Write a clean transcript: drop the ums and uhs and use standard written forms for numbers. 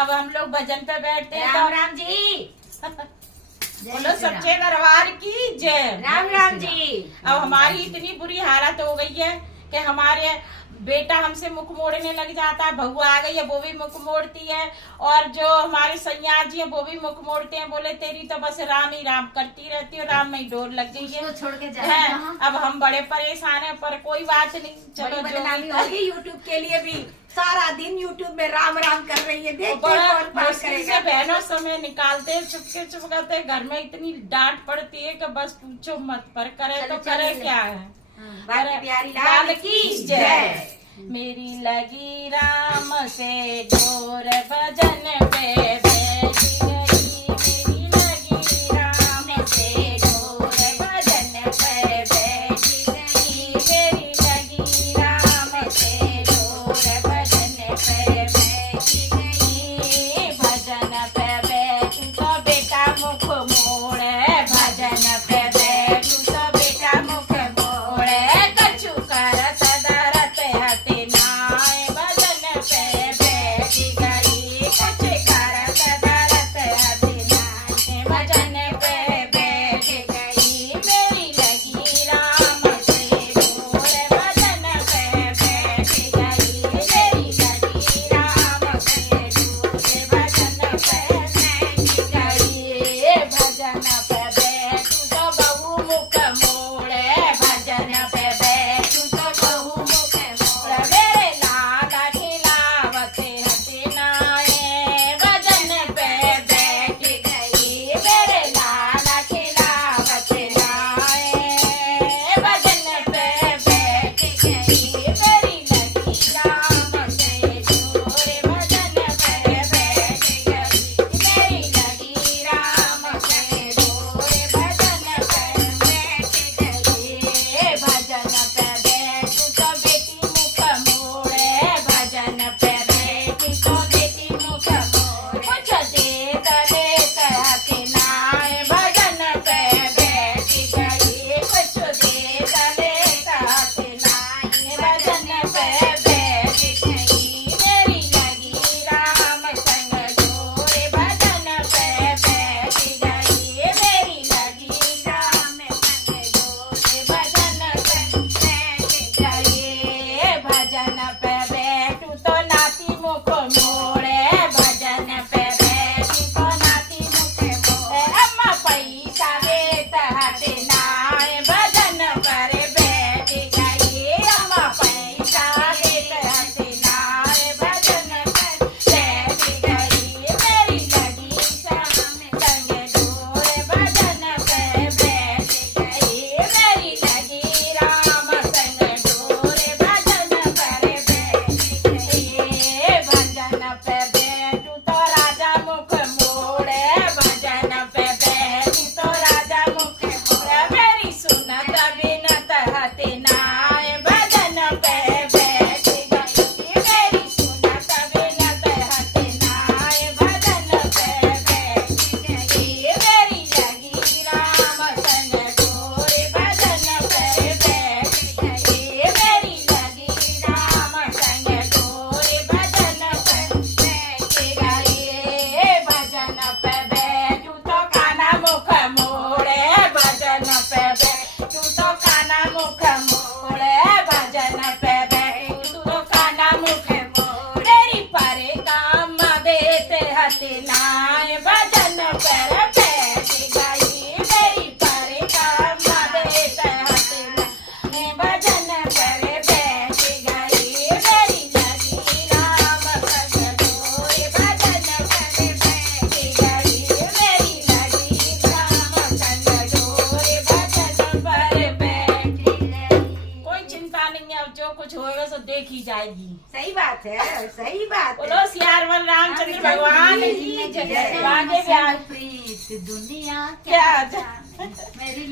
अब हम लोग भजन पे बैठते हैं। राम राम जी। बोलो सच्चे दरबार की जय। राम राम जी। अब हमारी इतनी बुरी हालत हो गई है कि हमारे बेटा हमसे मुख मोड़ने लग जाता है। बहू आ गई है वो भी मुख मोड़ती है, और जो हमारे सैया जी है वो भी मुख मोड़ते हैं। बोले तेरी तो बस राम ही राम करती रहती है, राम में ही डोर लग गई है। छोड़ के है। अब हम बड़े परेशान हैं, पर कोई बात नहीं। चलो बदनामी होगी यूट्यूब के लिए भी। सारा दिन यूट्यूब में राम राम कर रही है। देखते मुश्किल से बहनों समय निकालते हैं, चुपके चुपकाते। घर में इतनी डांट पड़ती है कि बस पूछो मत। पर करे तो करे क्या है। प्यारी लाल की जय। मेरी लगी राम से डोर भजन पे बैठी गई। मेरी लगी राम से डोर भजन पे बैठी गई। मेरी लगी राम से डोर भजन पे बैठी गई। भजन पे बैठू तो बेटा मुख मोड़े। भजन पे बैठू तो बेटा मुख मोड़े। कछु करत दरत हटे नाय। भजन पे बैठी गई। कछु करत दरत हटे नाय। भजन पे बैठी गई। मेरी लगी राम से डोर भजन पे बैठी गई। मेरी लगी राम से डोर भजन पे बैठी गई। भजन पे बैठू तो बहू मुख मोड़े। भजन पे बैठू तो बहू मुख मोड़े। मेरे लाला खिलावते हटे नाये। भजन पे बैठी गई। मेरे लाला खिलावते नाये। भजन पे बैठी गई। मेरी लगी राम से डोर भजन पे बैठी गई। मेरी लगी राम से डोर भजन पे बैठी गई। भजन पे बैठू तो बेटी मुख मोड़े। भजन पे बैठी तो बेटी मुख मोड़े। कुछ देत देत हटे नाय। भजन पे बैठी गई। कुछ देत देत हटे नाय। भजन पे बैठी गई। मेरी लगी राम संग डोर भजन पे बैठी गई। मेरी लगी राम संग डोर भजन पे बैठी गई। भजन पे बैठू तो नाती मुख मोड़े। भजन पे बैठी तो नाती मुख मोड़े। अम्मा पैसा देत हटे नाय। भजन पर बैठी गई। अम्मा पैसा देत हटे नाय। भजन पर बैठी गई। मेरी लगी राम संग डोर भजन पे बैठी गई। मेरी लगी राम संग डोर भजन पर बैठी गई। भजन पे बैठू तो राजा मुख मोड़े। भजन पे बैठी तो राजा मुख मोड़े। मेरी सुनत बिनत हटे नाय। भजन पे बैठी गई। मेरी सुनत बिनत हटे नाय। भजन पे बैठी गई। मेरी लगी राम संग डोर भजन पे बैठी गई। मेरी लगी राम संग डोर भजन पे बैठी गई। भजन पे बैठू तो काना मुख मोड़े। भजन पे बैठू तो काना मुख मोड़े। भजन पे बैठू तो काना मुख मोड़े। मेरी परे काम देते हटे नाय। भजन पर बैठी गई। मेरी परे काम देते हटे नाय। भजन पर बैठी गई। मेरी लगी राम संग डोर भजन पे बैठी गई। मेरी लगी राम संग डोर भजन पर बैठी गई। कोई चिंता नहीं है, अब जो कुछ होएगा सब देखी जाएगी। सही बात है, सही बात है। बोलो सियारवन रामचंद्र भगवान की जय। आगे भी प्रीत दुनिया क्या मेरी